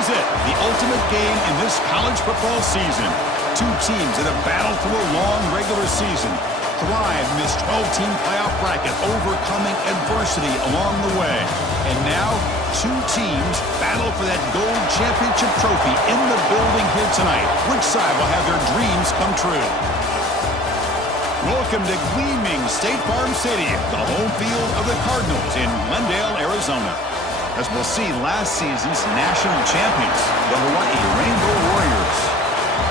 is it, the ultimate game in this college football season. Two teams that have battled through a long regular season, thrive in this 12-team playoff bracket, overcoming adversity along the way. And now, two teams battle for that gold championship trophy in the building here tonight. Which side will have their dreams come true? Welcome to gleaming State Farm Stadium, the home field of the Cardinals in Glendale, Arizona. As we'll see, last season's national champions, the Hawaii Rainbow Warriors,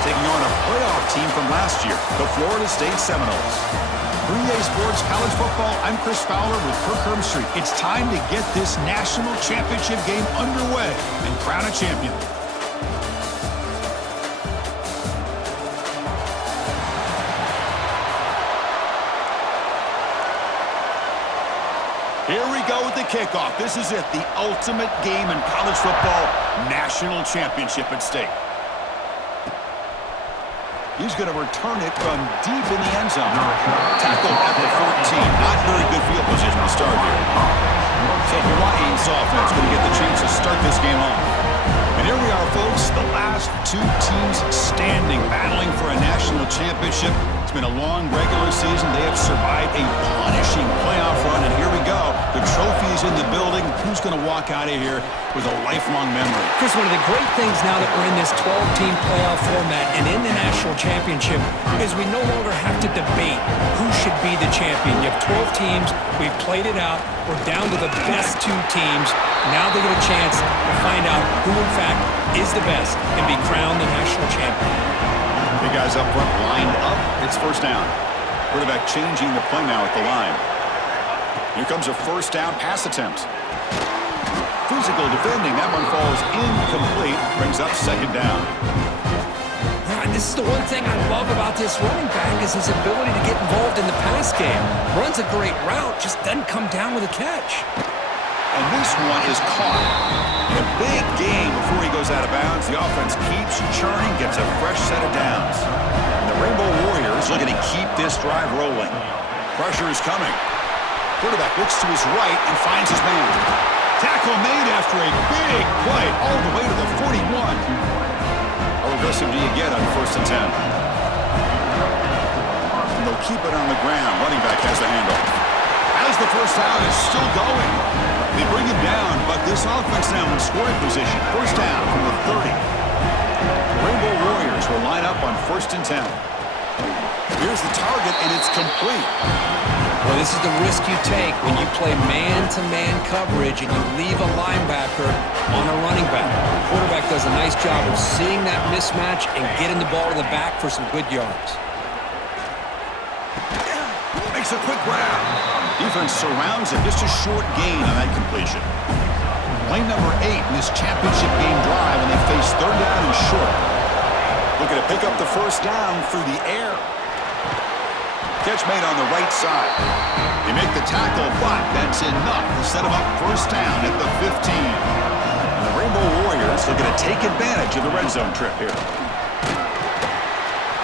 taking on a playoff team from last year, the Florida State Seminoles. 3A Sports College Football, I'm Chris Fowler with Kirk Herbstreit. It's time to get this national championship game underway and crown a champion. Here we go with the kickoff. This is it, the ultimate game in college football, national championship at stake. He's going to return it from deep in the end zone. Tackle at the 14. Not very good field position to start here. So Hawaii's offense going to get the chance to start this game off. And here we are, folks, the last two teams standing, battling for a national championship. It's been a long regular season. They have survived a punishing playoff run, and here we go. The trophy is in the building. Who's going to walk out of here with a lifelong memory? Chris, one of the great things now that we're in this 12-team playoff format and in the national championship is we no longer have to debate who should be the champion. You have 12 teams. We've played it out. We're down to the best two teams. Now they get a chance to find out who, in fact, is the best and be crowned the national champion. The guys up front lined up. It's first down. Quarterback changing the play now at the line. Here comes a first down pass attempt. Physical defending. That one falls incomplete. Brings up second down. This is the one thing I love about this running back is his ability to get involved in the pass game. Runs a great route, just doesn't come down with a catch. And this one is caught. In a big game before he goes out of bounds, the offense keeps churning, gets a fresh set of downs. And the Rainbow Warriors looking to keep this drive rolling. Pressure is coming. Quarterback looks to his right and finds his man. Tackle made after a big play all the way to the 41. How aggressive do you get on first and 10? And they'll keep it on the ground. Running back has the handoff. As the first down is still going. They bring him down, but this offense now in scoring position. First down from the 30. The Rainbow Warriors will line up on first and 10. Here's the target, and it's complete. Well, this is the risk you take when you play man-to-man coverage and you leave a linebacker on a running back. The quarterback does a nice job of seeing that mismatch and getting the ball to the back for some good yards. Makes a quick grab. Defense surrounds him. Just a short gain on that completion. Play number 8 in this championship game drive, and they face third down and short. Looking to pick up the first down through the air. Catch made on the right side. They make the tackle, but that's enough to set him up first down at the 15. And the Rainbow Warriors looking to take advantage of the red zone trip here.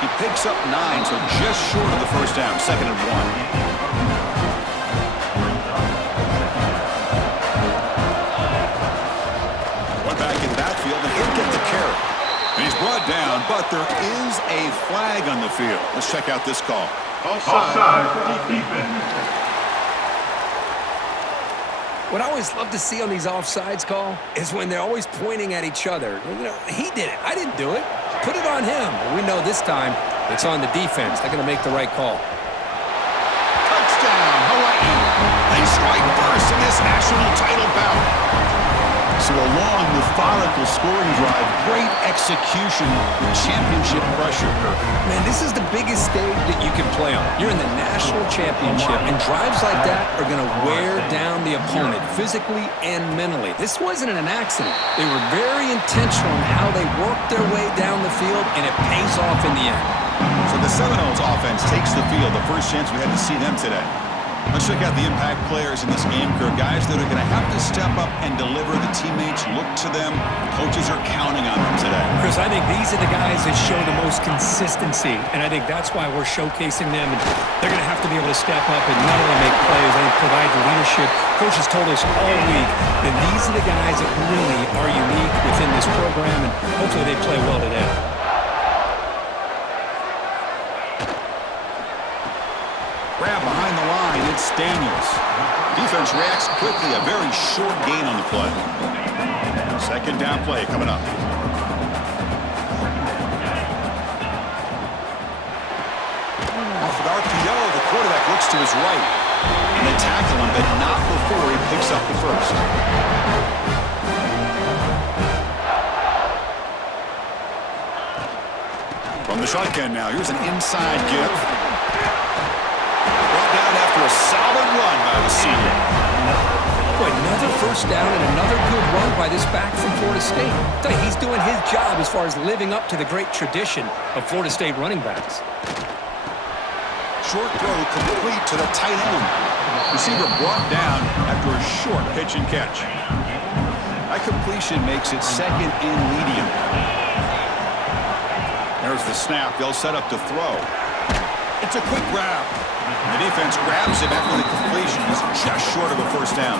He picks up 9, so just short of the first down, second and 1. Back in the backfield, and he'll get the carry. And he's brought down, but there is a flag on the field. Let's check out this call. Offside, defense. What I always love to see on these offsides call is when they're always pointing at each other. You know, he did it. I didn't do it. Put it on him. We know this time it's on the defense. They're going to make the right call. Touchdown, Hawaii. They strike first in this national title bout. So a long, methodical scoring drive, great execution with championship pressure. Man, this is the biggest stage that you can play on. You're in the national championship, and drives like that are going to wear down the opponent physically and mentally. This wasn't an accident. They were very intentional in how they worked their way down the field, and it pays off in the end. So the Seminoles offense takes the field, the first chance we had to see them today. Let's check out the impact players in this game, Kirk. Guys that are going to have to step up and deliver. The teammates look to them. Coaches are counting on them today. Chris, I think these are the guys that show the most consistency, and I think that's why we're showcasing them. And they're going to have to be able to step up and not only make plays, I think provide the leadership. Coach has told us all week that these are the guys that really are unique within this program, and hopefully they play well today. Grab behind the line, it's Daniels. Defense reacts quickly, a very short gain on the play. Second down play coming up. Off an RPO, the quarterback looks to his right. And they tackle him, but not before he picks up the first. From the shotgun now, here's an inside give. Brought down after a solid run by the senior. Boy, another first down and another good run by this back from Florida State. Tell you, he's doing his job as far as living up to the great tradition of Florida State running backs. Short throw complete to the tight end. Receiver brought down after a short pitch and catch. That completion makes it second and medium. There's the snap. They'll set up to throw. It's a quick grab. The defense grabs him after the completion. He's just short of a first down.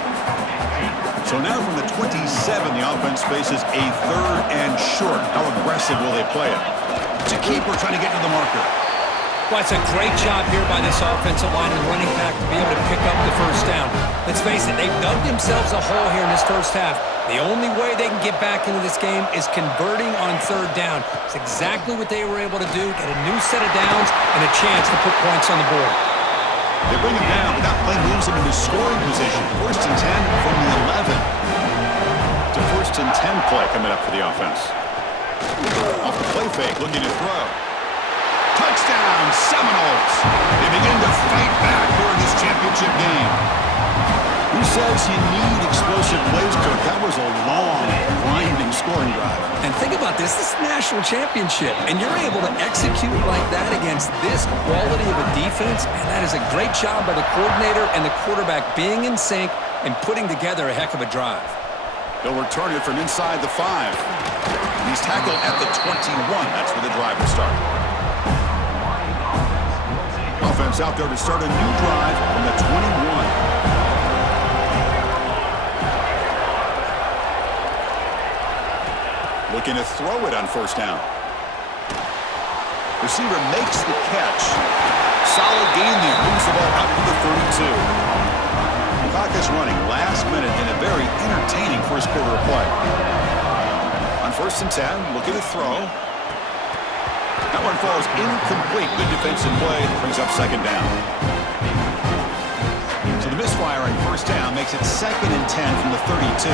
So now from the 27, the offense faces a third and short. How aggressive will they play it? It's a keeper trying to get to the marker. Well, it's a great job here by this offensive line and running back to be able to pick up the first down. Let's face it, they've dug themselves a hole here in this first half. The only way they can get back into this game is converting on third down. It's exactly what they were able to do, get a new set of downs and a chance to put points on the board. They bring him down, but that play moves him into scoring position. First and 10 from the 11. It's a first and 10 play coming up for the offense. Off the play fake, looking to throw. Touchdown, Seminoles. They begin to fight back here in this championship game. Who says you need explosive plays, Kirk? That was a long, grinding scoring drive. And think about this. This is a national championship, and you're able to execute like that against this quality of a defense, and that is a great job by the coordinator and the quarterback being in sync and putting together a heck of a drive. They'll return it from inside the 5. He's tackled at the 21. That's where the drive will start. Offense out there to start a new drive from the 21. Looking to throw it on first down. Receiver makes the catch. Solid gain there. Moves the ball out to the 32. The clock is running last minute in a very entertaining first quarter of play. On first and 10, looking to throw. That one falls incomplete. Good defensive play. Brings up second down. So the misfire on first down makes it second and 10 from the 32.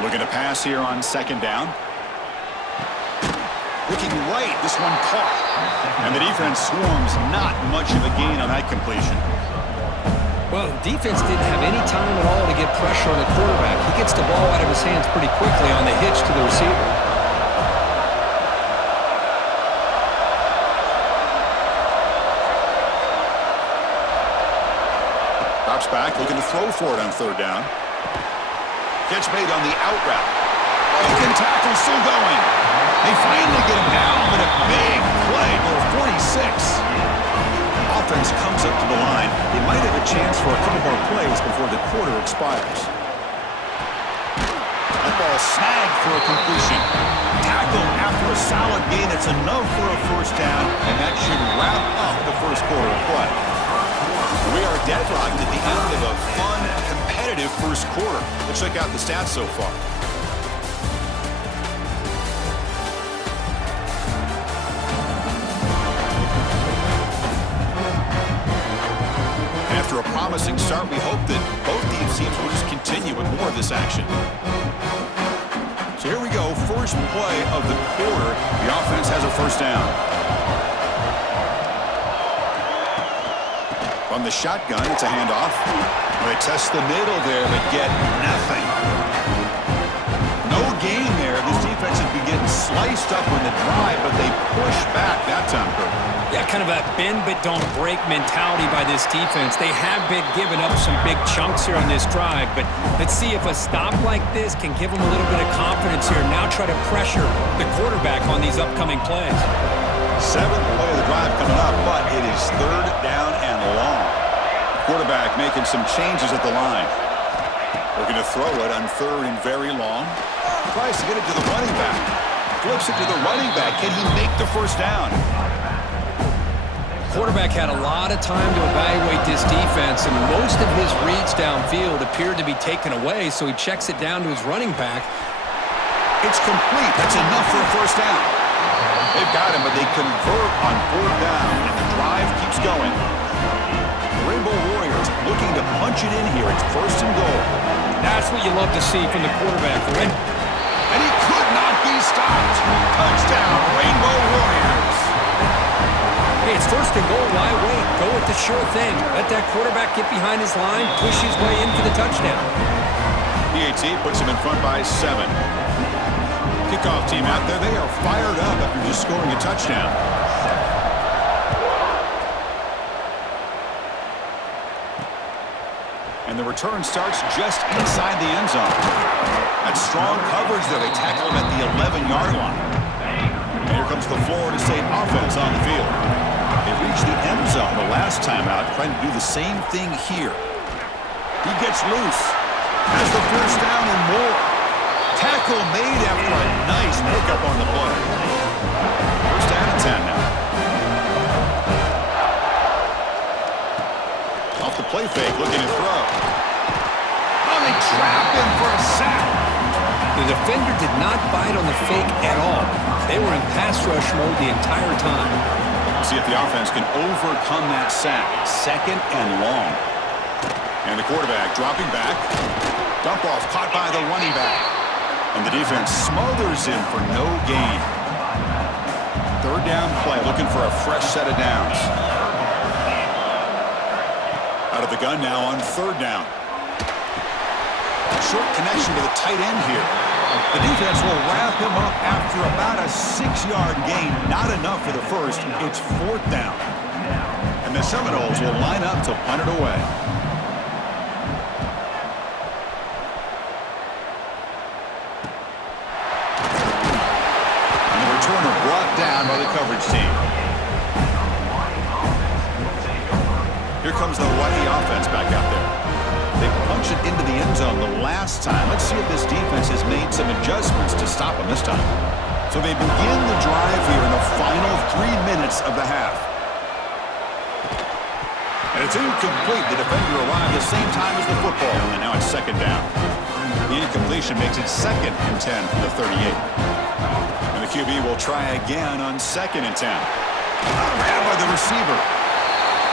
Looking to pass here on second down. Looking right, this one caught. And the defense swarms, not much of a gain on that completion. Well, the defense didn't have any time at all to get pressure on the quarterback. He gets the ball out of his hands pretty quickly on the hitch to the receiver. Drops back, looking to throw for it on third down. Catch made on the out route. Broken tackle still going. They finally get him down with a big play for 46. Offense comes up to the line. They might have a chance for a couple more plays before the quarter expires. That ball snagged for a completion. Tackle after a solid gain. It's enough for a first down, and that should wrap up the first quarter of play. We are deadlocked at the end of a fun, competitive first quarter. Let's check out the stats so far. After a promising start, we hope that both these teams will just continue with more of this action. So here we go, first play of the quarter. The offense has a first down. From the shotgun, it's a handoff. They test the middle there, but get nothing. No gain there. This defense has been getting sliced up on the drive, but they push back that time, Kurt. Yeah, kind of a bend but don't break mentality by this defense. They have been giving up some big chunks here on this drive, but let's see if a stop like this can give them a little bit of confidence here. Now try to pressure the quarterback on these upcoming plays. Seventh play of the drive coming up, but it is third down and long. Quarterback making some changes at the line. Looking to throw it on third and very long. Tries to get it to the running back. Flips it to the running back. Can he make the first down? Quarterback had a lot of time to evaluate this defense, and most of his reads downfield appeared to be taken away, so he checks it down to his running back. It's complete. That's enough for a first down. They've got him, but they convert on fourth down, and the drive keeps going. The Rainbow Warriors looking to punch it in here. It's first and goal. That's what you love to see from the quarterback, right? And he could not be stopped. Touchdown, Rainbow Warriors. Hey, it's first and goal. Why wait? Go with the sure thing. Let that quarterback get behind his line, push his way in for the touchdown. PAT puts him in front by 7. Kickoff team out there. They are fired up after just scoring a touchdown. And the return starts just inside the end zone. That's strong coverage there. They tackle him at the 11-yard line. And here comes the Florida State offense on the field. They reached the end zone the last time out, trying to do the same thing here. He gets loose. Has the first down and more. Tackle made after a nice pickup on the play. First down and 10 now. Off the play fake, looking to throw. Oh, they trap him for a sack. The defender did not bite on the fake at all. They were in pass rush mode the entire time. See if the offense can overcome that sack. Second and long. And the quarterback dropping back. Dump off caught by the running back. And the defense smothers him for no gain. Third down play, looking for a fresh set of downs. Out of the gun now on third down. Short connection to the tight end here. The defense will wrap him up after about a 6-yard gain. Not enough for the first. It's fourth down. And the Seminoles will line up to punt it away. And the returner brought down by the coverage team. Here comes the Hawaii offense back out there. They punch it into the end zone the last time. Let's see if this defense has made some adjustments to stop them this time. So they begin the drive here in the final 3 minutes of the half. And it's incomplete. The defender arrived the same time as the football, and now it's second down. The incompletion makes it second and 10 from the 38. And the QB will try again on second and 10. Grabbed by the receiver.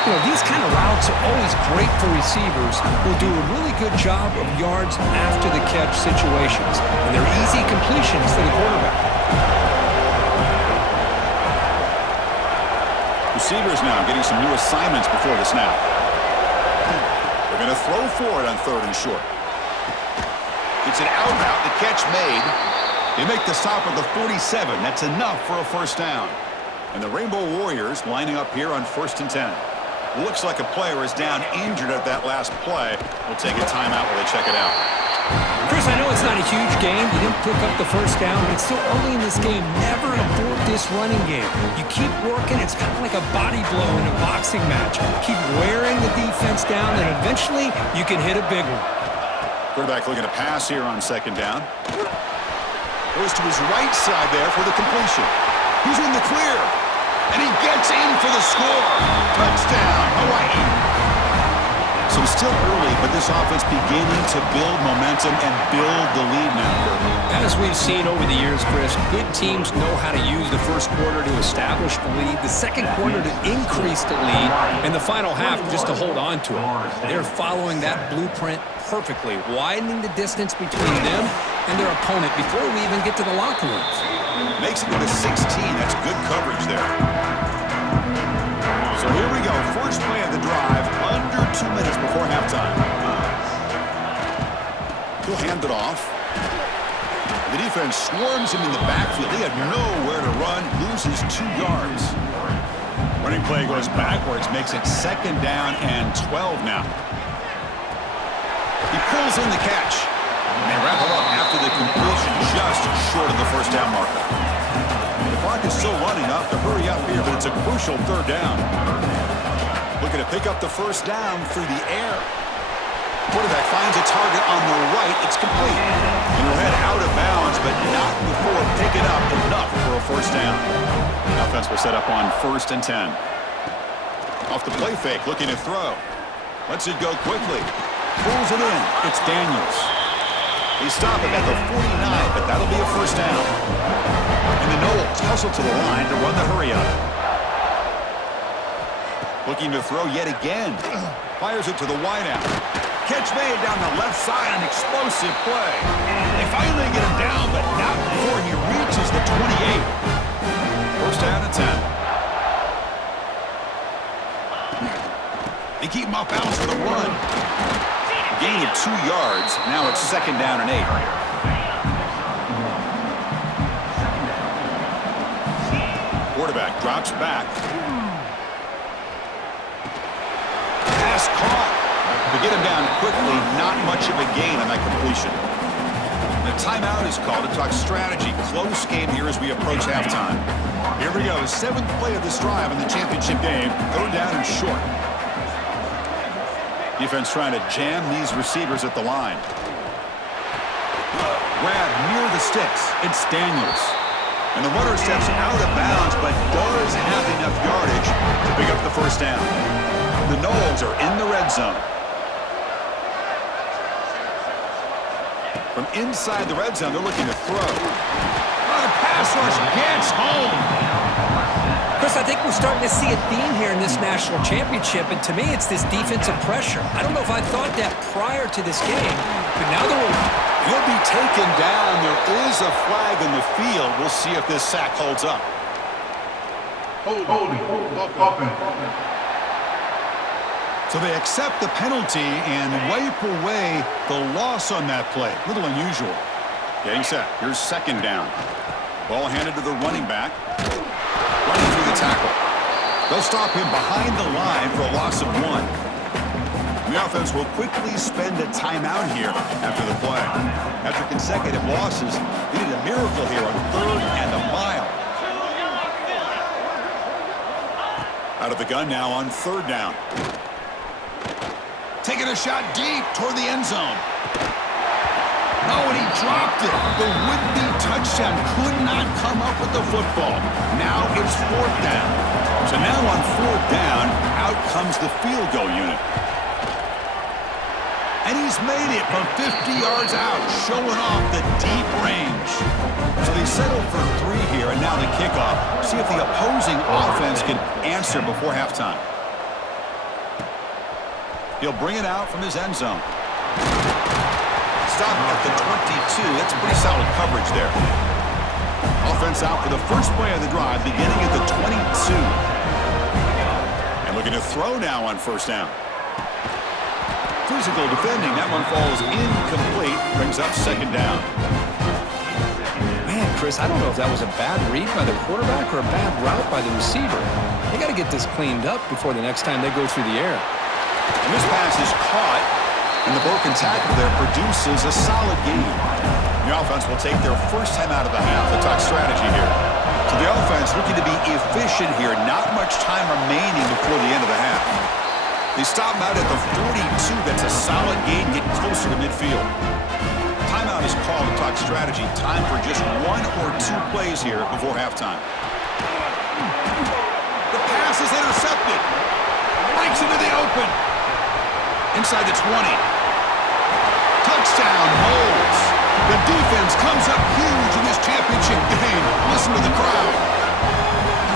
You know, these kind of routes are always great for receivers who do a really good job of yards after the catch situations. And they're easy completions for the quarterback. Receivers now getting some new assignments before the snap. They're going to throw for it on third and short. It's an out route, the catch made. They make the stop at the 47. That's enough for a first down. And the Rainbow Warriors lining up here on first and 10. Looks like a player is down injured at that last play. We'll take a timeout while they check it out. Chris, I know it's not a huge game. You didn't pick up the first down, but it's still early in this game. Never abort this running game. You keep working. It's kind of like a body blow in a boxing match. Keep wearing the defense down, and eventually you can hit a big one. Quarterback looking to pass here on second down. Goes to his right side there for the completion. He's in the clear. And he gets in for the score. Touchdown, Hawaii. So it's still early, but this offense beginning to build momentum and build the lead now. As we've seen over the years, Chris, good teams know how to use the first quarter to establish the lead, the second quarter to increase the lead, and the final half just to hold on to it. They're following that blueprint perfectly, widening the distance between them and their opponent before we even get to the locker rooms. Makes it to the 16. That's good coverage there. So here we go. First play of the drive 2 minutes before halftime. He'll hand it off. The defense swarms him in the backfield. He had nowhere to run, loses 2 yards. Running play goes backwards, makes it 2nd down and 12 now. He pulls in the catch. And they wrap it up after the completion just short of the first down marker. The clock is still running up to hurry up here, but it's a crucial 3rd down. Looking to pick up the first down through the air. Quarterback finds a target on the right. It's complete. And he'll head out of bounds, but not before picking up enough for a first down. The offense will set up on 1st and 10. Off the play fake, looking to throw. Lets it go quickly. Pulls it in. It's Daniels. They stop him at the 49, but that'll be a first down. And the Noles hustle to the line to run the hurry up. Looking to throw yet again. Fires it to the wideout. Catch made down the left side, an explosive play. They finally get him down, but not before he reaches the 28. First down and 10. They keep him off bounds for the run. Gain of 2 yards. Now it's 2nd down and 8. Quarterback drops back. Pass caught. To get him down quickly, not much of a gain on that completion. The timeout is called to talk strategy. Close game here as we approach halftime. Here we go. 7th play of this drive in the championship game. 3rd down and short. Defense trying to jam these receivers at the line. Grab near the sticks. It's Daniels. And the runner steps out of bounds, but does have enough yardage to pick up the first down. The Noles are in the red zone. From inside the red zone, they're looking to throw. The pass rush gets home. Chris, I think we're starting to see a theme here in this national championship, and to me, it's this defensive pressure. I don't know if I thought that prior to this game, but now he'll be taken down. There is a flag in the field. We'll see if this sack holds up. Holding. So they accept the penalty and wipe away the loss on that play. A little unusual. Getting set. Here's 2nd down. Ball handed to the running back. Running through the tackle. They'll stop him behind the line for a loss of 1. The offense will quickly spend a timeout here after the play. After consecutive losses, they need a miracle here on 3rd and a mile. Out of the gun now on 3rd down. Taking a shot deep toward the end zone. Oh, and he dropped it. The would-be touchdown could not come up with the football. Now it's 4th down. So now on 4th down, out comes the field goal unit. And he's made it from 50 yards out, showing off the deep range. So they settle for 3 here, and now the kickoff. See if the opposing offense can answer before halftime. He'll bring it out from his end zone. Stop at the 22. That's pretty solid coverage there. Offense out for the first play of the drive, beginning at the 22. And looking to throw now on 1st down. Physical defending. That one falls incomplete. Brings up 2nd down. Man, Chris, I don't know if that was a bad read by the quarterback or a bad route by the receiver. They got to get this cleaned up before the next time they go through the air. And this pass is caught, and the broken tackle there produces a solid gain. The offense will take their first time out of the half. We'll talk strategy here. So the offense looking to be efficient here. Not much time remaining before the end of the half. They stop him out at the 42. That's a solid gain, getting closer to midfield. Timeout is called to talk strategy. Time for just 1 or 2 plays here before halftime. The pass is intercepted. Breaks into the open. Inside the 20. Touchdown, Noles. The defense comes up huge in this championship game. Listen to the crowd.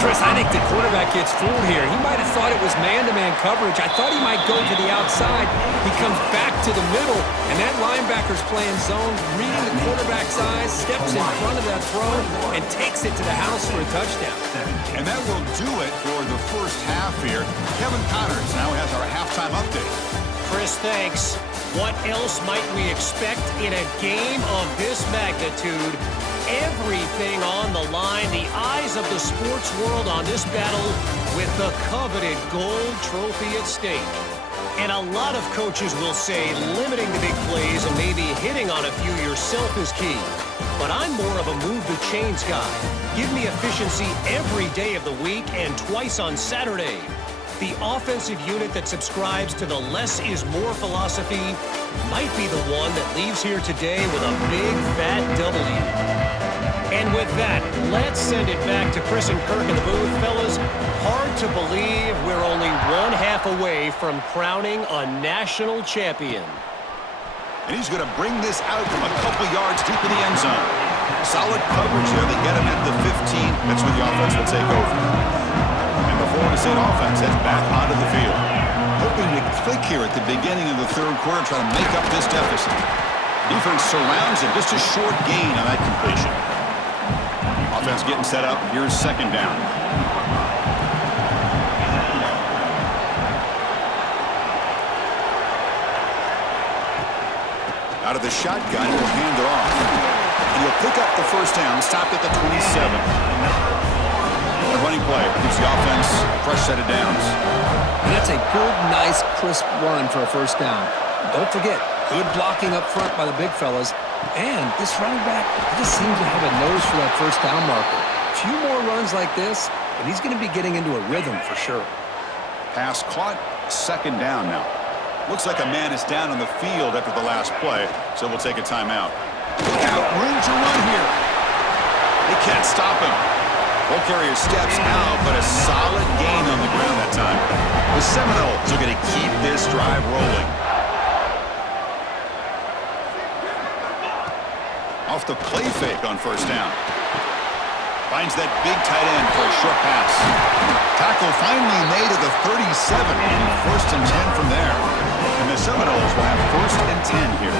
Chris, I think the quarterback gets fooled here. He might have thought it was man-to-man coverage. I thought he might go to the outside. He comes back to the middle, and that linebacker's playing zone, reading the quarterback's eyes, steps in front of that throw, and takes it to the house for a touchdown. And that will do it for the first half here. Kevin Connors now has our halftime update. Chris, thanks. What else might we expect in a game of this magnitude? Everything on the line, the eyes of the sports world on this battle with the coveted gold trophy at stake. And a lot of coaches will say limiting the big plays and maybe hitting on a few yourself is key. But I'm more of a move the chains guy. Give me efficiency every day of the week and twice on Saturday. The offensive unit that subscribes to the less is more philosophy might be the one that leaves here today with a big fat W. And with that, let's send it back to Chris and Kirk in the booth. Fellas, hard to believe we're only one half away from crowning a national champion. And he's going to bring this out from a couple yards deep in the end zone. Solid coverage there. They get him at the 15. That's where the offense will take over. And the Florida State offense heads back onto the field. Hoping to click here at the beginning of the third quarter, try to make up this deficit. Defense surrounds it. Just a short gain on that completion. Offense getting set up. Here's second down. Out of the shotgun, he'll hand it off. And he'll pick up the first down, stopped at the 27. A running play gives the offense a fresh set of downs. And that's a good, nice, crisp run for a first down. Don't forget, good blocking up front by the big fellas. And this running back just seems to have a nose for that first down marker. A few more runs like this, and he's going to be getting into a rhythm for sure. Pass caught, second down now. Looks like a man is down on the field after the last play, so we'll take a timeout. Look out, room to run here. They can't stop him. Ball carrier steps out, but a solid gain on the ground that time. The Seminoles are going to keep this drive rolling. Off the play fake on first down. Finds that big tight end for a short pass. Tackle finally made at the 37. First and 10 from there. And the Seminoles will have first and 10 here.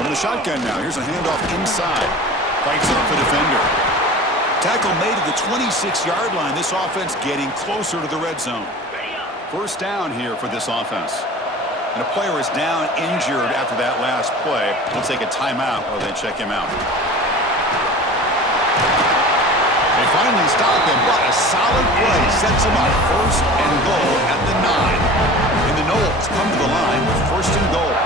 From the shotgun now. Here's a handoff inside. Fights off a defender. Tackle made at the 26-yard line. This offense getting closer to the red zone. First down here for this offense. And a player is down injured after that last play. We'll take a timeout while they check him out. They finally stop him. What a solid play. Sets him up. First and goal at the 9. And the Noles come to the line with first and goal.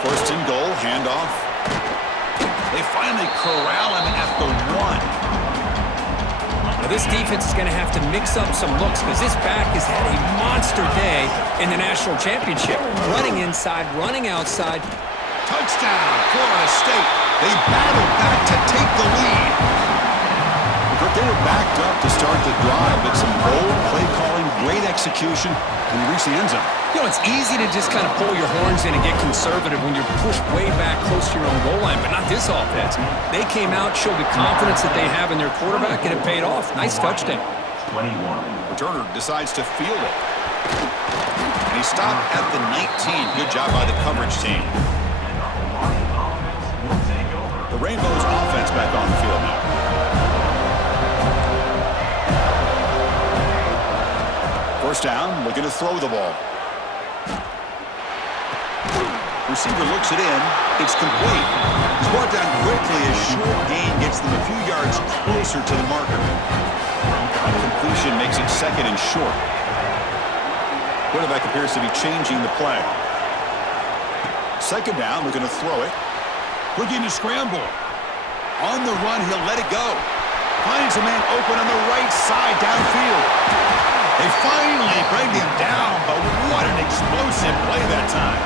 First and goal, handoff. They finally corral him at the 1. Now this defense is going to have to mix up some looks because this back has had a monster day in the national championship. Running inside, running outside. Touchdown, Florida State. They battled back to take the lead. But they were backed up to start the drive, but some bold play calling, great execution, and they reached the end zone. You know, it's easy to just kind of pull your horns in and get conservative when you're pushed way back close to your own goal line, but not this offense. They came out, showed the confidence that they have in their quarterback, and it paid off. Nice touchdown. 21. Turner decides to field it. And he stopped at the 19. Good job by the coverage team. The Rainbows offense back on the field now. First down, looking to throw the ball. Receiver looks it in. It's complete. It's brought down quickly as short gain gets them a few yards closer to the marker. That completion makes it second and short. Quarterback appears to be changing the play. Second down, we're going to throw it. Looking to scramble. On the run, he'll let it go. Finds a man open on the right side downfield. They finally bring him down, but what an explosive play that time.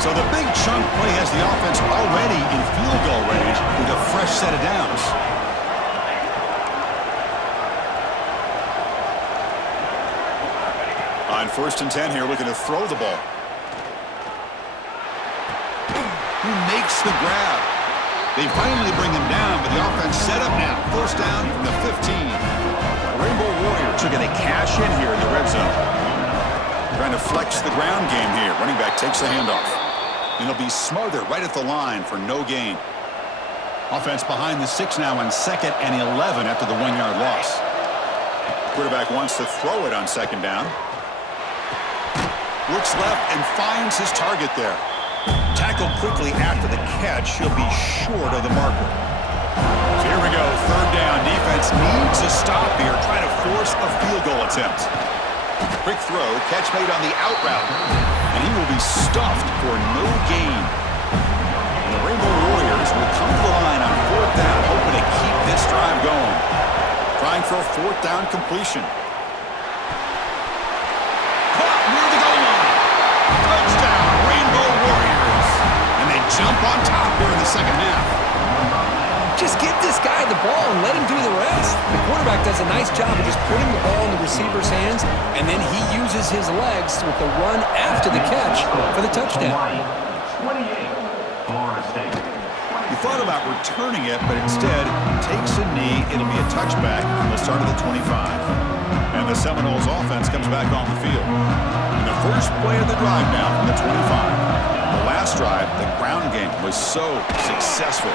So the big chunk play has the offense already in field goal range with a fresh set of downs. On first and 10 here, looking to throw the ball. Who makes the grab? They finally bring him down, but the offense set up now. First down from the 15. The Rainbow Warriors are going to cash in here in the red zone. Trying to flex the ground game here. Running back takes the handoff. And he'll be smothered right at the line for no gain. Offense behind the 6 now on 2nd and 11 after the 1-yard loss. Quarterback wants to throw it on 2nd down. Looks left and finds his target there. Tackled quickly after the catch. He'll be short of the marker. So here we go. 3rd down. Defense needs a stop here. Trying to force a field goal attempt. Quick throw. Catch made on the out route. And he will be stuffed for no gain. And the Rainbow Warriors will come to the line on 4th down, hoping to keep this drive going. Trying for a 4th down completion. Caught near the goal line. Touchdown, Rainbow Warriors. And they jump on top here in the 2nd half. Just give this guy the ball and let him do the rest. The quarterback does a nice job of just putting the ball in the receiver's hands, and then he uses his legs with the run after the catch for the touchdown. 28, Florida State. He thought about returning it, but instead takes a knee. It'll be a touchback from the start of the 25. And the Seminoles offense comes back on the field. And the first play of the drive now from the 25. The last drive, the ground game was so successful.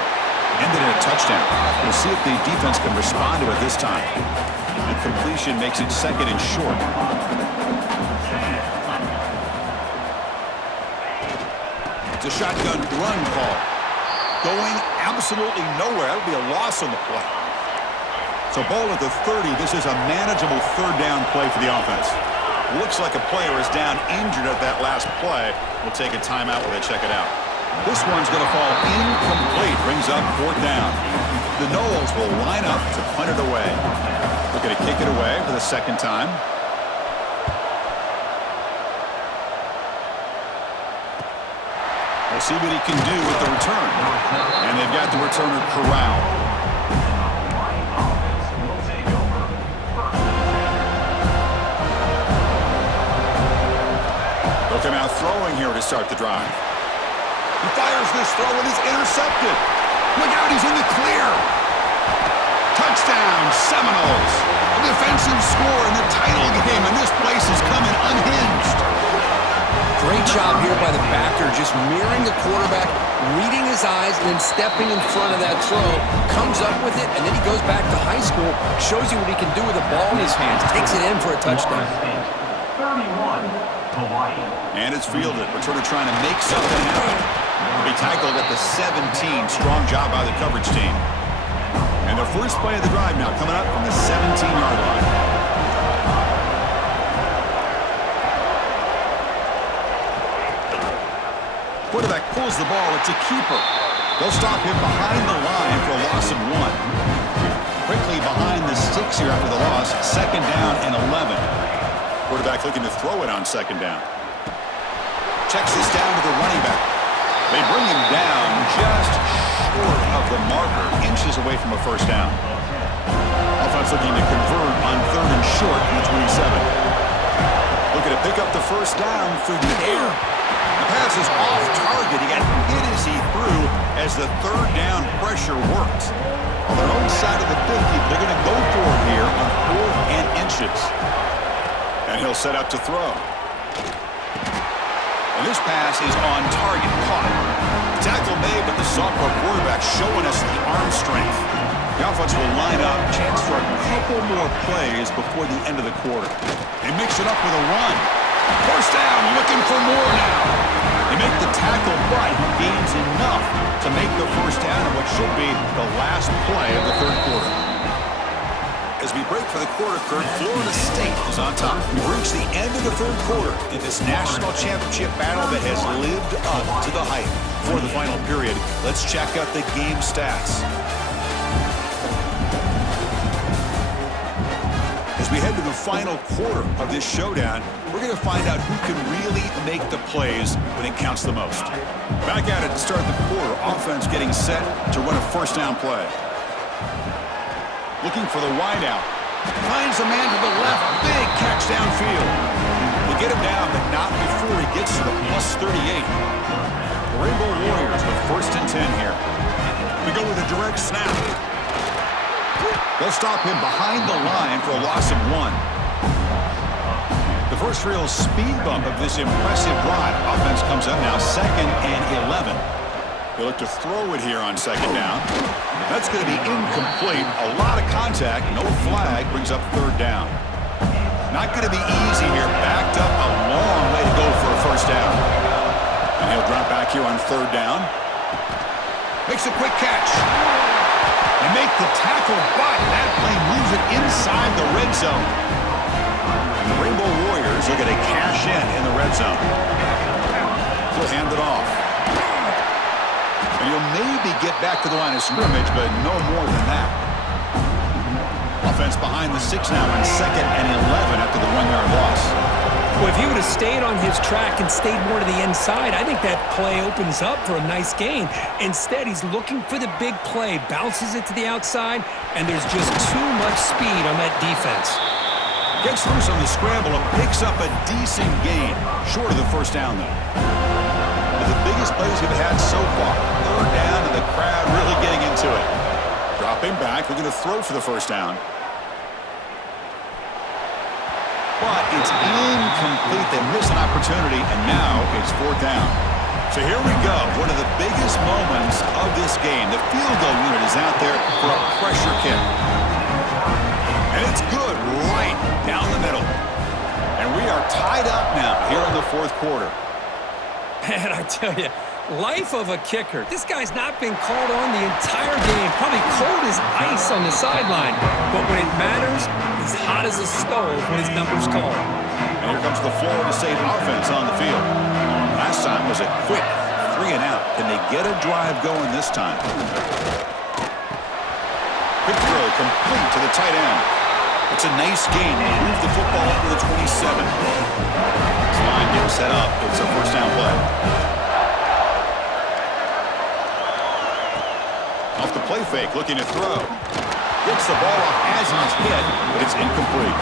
Ended in a touchdown. We'll see if the defense can respond to it this time. The completion makes it 2nd and short. It's a shotgun run call. Going absolutely nowhere. That'll be a loss on the play. So ball at the 30. This is a manageable 3rd down play for the offense. Looks like a player is down injured at that last play. We'll take a timeout while they check it out. This one's going to fall incomplete. Brings up 4th down. The Noles will line up to punt it away. We're going to kick it away for the 2nd time. We'll see what he can do with the return. And they've got the returner corralled. They'll come out throwing here to start the drive. He fires this throw and is intercepted. Look out, he's in the clear. Touchdown, Seminoles. A defensive score in the title game, and this place is coming unhinged. Great job here by the backer, just mirroring the quarterback, reading his eyes, and then stepping in front of that throw. Comes up with it, and then he goes back to high school, shows you what he can do with the ball in his hands, takes it in for a touchdown. 31, Hawaii. And it's fielded. Returner trying to make something happen. Be tackled at the 17. Strong job by the coverage team. And the first play of the drive now coming up from the 17-yard line. Quarterback pulls the ball. It's a keeper. They'll stop him behind the line for a loss of 1. Quickly behind the sticks here after the loss. 2nd down and 11. Quarterback looking to throw it on 2nd down. Checks this down to the running back. They bring him down just short of the marker, inches away from a first down. Offense looking to convert on 3rd and short from the 27. Looking to pick up the first down through the air. The pass is off target. He got hit as he threw as the 3rd down pressure worked. On their own side of the 50, they're going to go for it here on 4th and inches. And he'll set up to throw. And this pass is on target, caught. Tackle made, but the sophomore quarterback showing us the arm strength. The offense will line up, chance for a couple more plays before the end of the quarter. They mix it up with a run. First down, looking for more now. They make the tackle, but he gains enough to make the first down in what should be the last play of the 3rd quarter. As we break for the quarter, Kurt, Florida State is on top. We've reached the end of the 3rd quarter in this national championship battle that has lived up to the hype. For the final period, let's check out the game stats. As we head to the final quarter of this showdown, we're going to find out who can really make the plays when it counts the most. Back at it to start the quarter, offense getting set to run a first down play. Looking for the wideout. Finds a man to the left. Big catch downfield. They get him down, but not before he gets to the +38. The Rainbow Warriors with 1st and 10 here. We go with a direct snap. They'll stop him behind the line for a loss of 1. The first real speed bump of this impressive drive. Offense comes up now 2nd and 11. They look to throw it here on 2nd down. That's going to be incomplete. A lot of contact. No flag brings up 3rd down. Not going to be easy here. Backed up a long way to go for a 1st down. And he'll drop back here on 3rd down. Makes a quick catch. And make the tackle, but that play moves it inside the red zone. And the Rainbow Warriors are going to cash in the red zone. He'll hand it off. And you'll maybe get back to the line of scrimmage, but no more than that. Offense behind the 6 now on 2nd and 11 after the 1-yard loss. Well, if he would have stayed on his track and stayed more to the inside, I think that play opens up for a nice gain. Instead, he's looking for the big play, bounces it to the outside, and there's just too much speed on that defense. Gets loose on the scramble and picks up a decent gain. Short of the 1st down, though. But the biggest plays we've had so far. 3rd down and the crowd really getting into it. Dropping back, looking to throw for the 1st down. But it's incomplete. They miss an opportunity, and now it's 4th down. So here we go. One of the biggest moments of this game. The field goal unit is out there for a pressure kick. And it's good right down the middle. And we are tied up now here in the 4th quarter. Man, I tell you, life of a kicker. This guy's not been called on the entire game. Probably cold as ice on the sideline. But when it matters, he's hot as a stove when his number's called. And here comes the Florida State offense on the field. Last time was a quick 3 and out. Can they get a drive going this time? Quick throw complete to the tight end. It's a nice gain. Move the football up to the 27. This line getting set up. It's a 1st down play. Off the play fake, looking to throw. Gets the ball off as he's hit, but it's incomplete.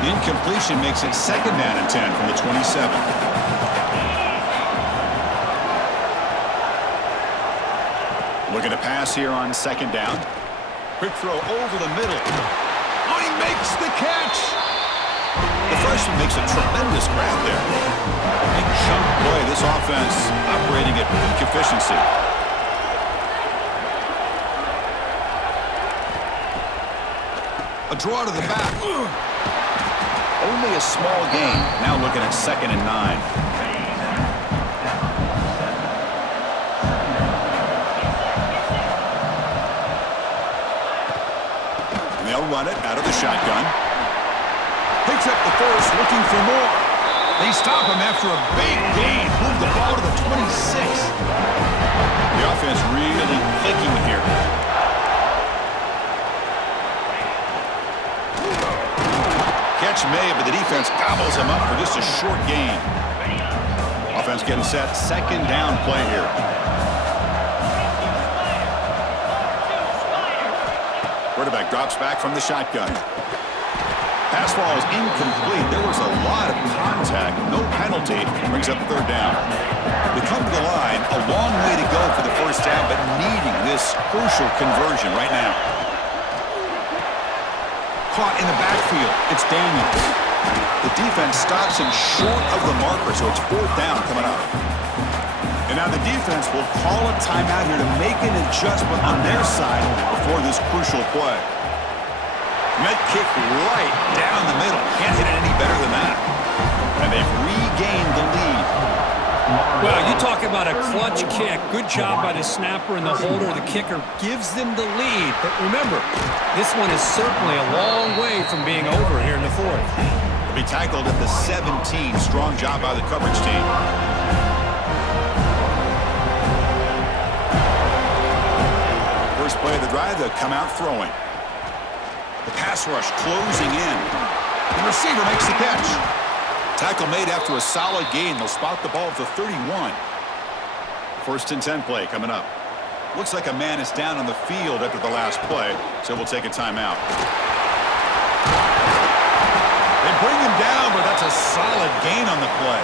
The incompletion makes it 2nd down and 10 from the 27. Looking to pass here on 2nd down. Quick throw over the middle. Oh, he makes the catch! The freshman makes a tremendous grab there. Big chunk play. This offense operating at peak efficiency. A draw to the back. Only a small gain. Now looking at 2nd and 9. They'll run it out of the shotgun. Picks up the 1st, looking for more. They stop him after a big gain. Move the ball to the 26. The offense really clicking here. Catch made, but the defense gobbles him up for just a short gain. Offense getting set. 2nd down play here. Quarterback drops back from the shotgun. Pass ball is incomplete. There was a lot of contact. No penalty. Brings up 3rd down. They come to the line. A long way to go for the 1st down, but needing this crucial conversion right now. Caught in the backfield. It's Daniels. The defense stops him short of the marker, so it's 4th down coming up. And now the defense will call a timeout here to make an adjustment on their side before this crucial play. Net kick right down the middle. Can't hit it any better than that. And they've regained the lead. Well, you talk about a clutch kick. Good job by the snapper and the holder. The kicker gives them the lead. But remember, this one is certainly a long way from being over here in the 4th. He'll be tackled at the 17. Strong job by the coverage team. First play of the drive, they'll come out throwing. The pass rush closing in. The receiver makes the catch. Tackle made after a solid gain. They'll spot the ball at the 31. 1st and 10 play coming up. Looks like a man is down on the field after the last play, so we'll take a timeout. They bring him down, but that's a solid gain on the play.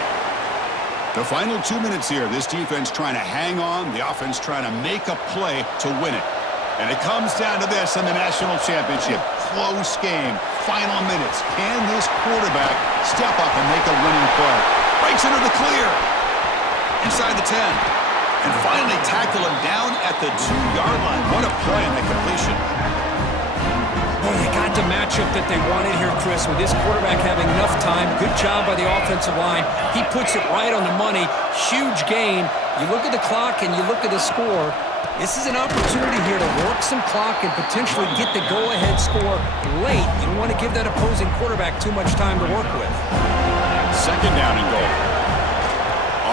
The final 2 minutes here. This defense trying to hang on. The offense trying to make a play to win it. And it comes down to this in the national championship. Close game. Final minutes. Can this quarterback step up and make a winning play? Breaks into the clear. Inside the 10. And finally tackle him down at the 2-yard line. What a play in the completion. Boy, they got the matchup that they wanted here, Chris, with this quarterback having enough time. Good job by the offensive line. He puts it right on the money. Huge gain. You look at the clock and you look at the score. This is an opportunity here to work some clock and potentially get the go-ahead score late. You don't want to give that opposing quarterback too much time to work with. Second down and goal.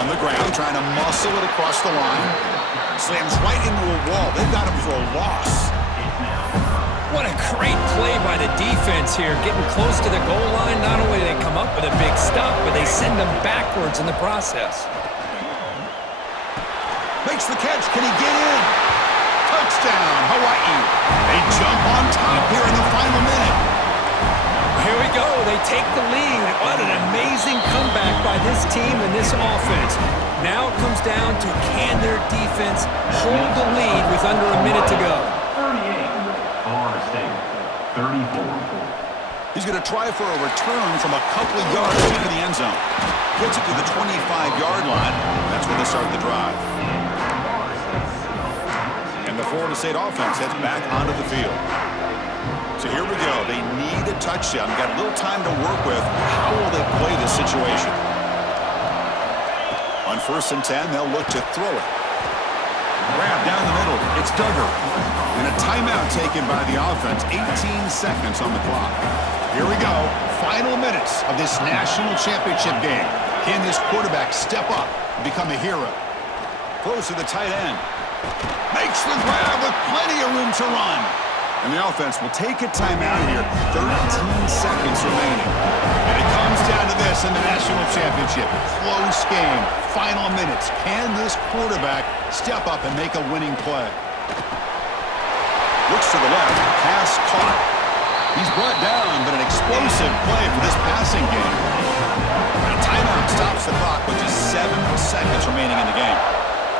On the ground, trying to muscle it across the line. Slams right into a wall. They've got him for a loss. What a great play by the defense here. Getting close to the goal line, not only do they come up with a big stop, but they send them backwards in the process. Makes the catch. Can he get in? Touchdown, Hawaii. They jump on top here in the final minute. Here we go. They take the lead. What an amazing comeback by this team and this offense. Now it comes down to can their defense hold the lead with under a minute to go. 38, Florida State, 34. He's going to try for a return from a couple of yards into the end zone. Gets it to the 25-yard line. That's where they start the drive. And the Florida State offense heads back onto the field. So here we go. They need a touchdown. Got a little time to work with. How will they play this situation? On 1st and 10, they'll look to throw it. Grab down the middle. It's Duggar. And a timeout taken by the offense. 18 seconds on the clock. Here we go. Final minutes of this national championship game. Can this quarterback step up and become a hero? Throws to the tight end. Makes the grab with plenty of room to run. And the offense will take a timeout here. 13 seconds remaining. And it comes down to this in the national championship. Close game. Final minutes. Can this quarterback step up and make a winning play? Looks to the left. Pass caught. He's brought down, but an explosive play for this passing game. And a timeout stops the clock with just 7 seconds remaining in the game.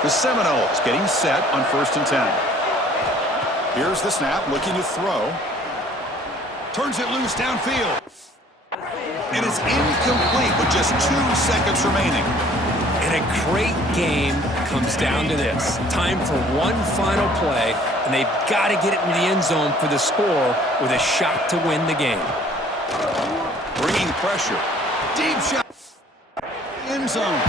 The Seminoles getting set on 1st and 10. Here's the snap, looking to throw. Turns it loose downfield. It is incomplete with just 2 seconds remaining. And a great game comes down to this. Time for one final play, and they've got to get it in the end zone for the score with a shot to win the game. Bringing pressure. Deep shot. End zone.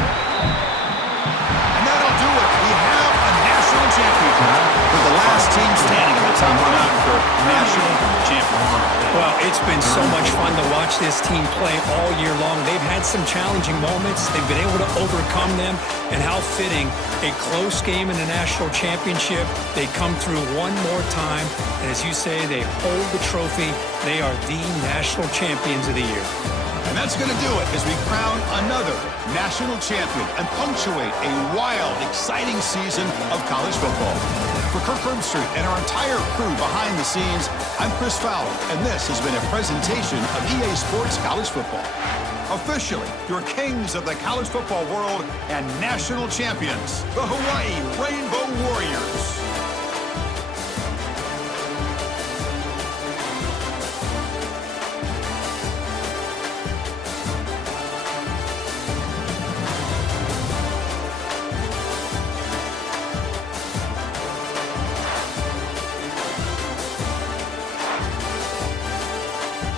And that'll do it. We have a national champion. With the last team standing at the top of the mountain for national champions. Well, it's been so much fun to watch this team play all year long. They've had some challenging moments. They've been able to overcome them. And how fitting, a close game in the national championship. They come through one more time. And as you say, they hold the trophy. They are the national champions of the year. And that's going to do it as we crown another national champion and punctuate a wild, exciting season of college football. For Kirk Herbstreit and our entire crew behind the scenes, I'm Chris Fowler, and this has been a presentation of EA Sports College Football. Officially, your kings of the college football world and national champions, the Hawaii Rainbow Warriors.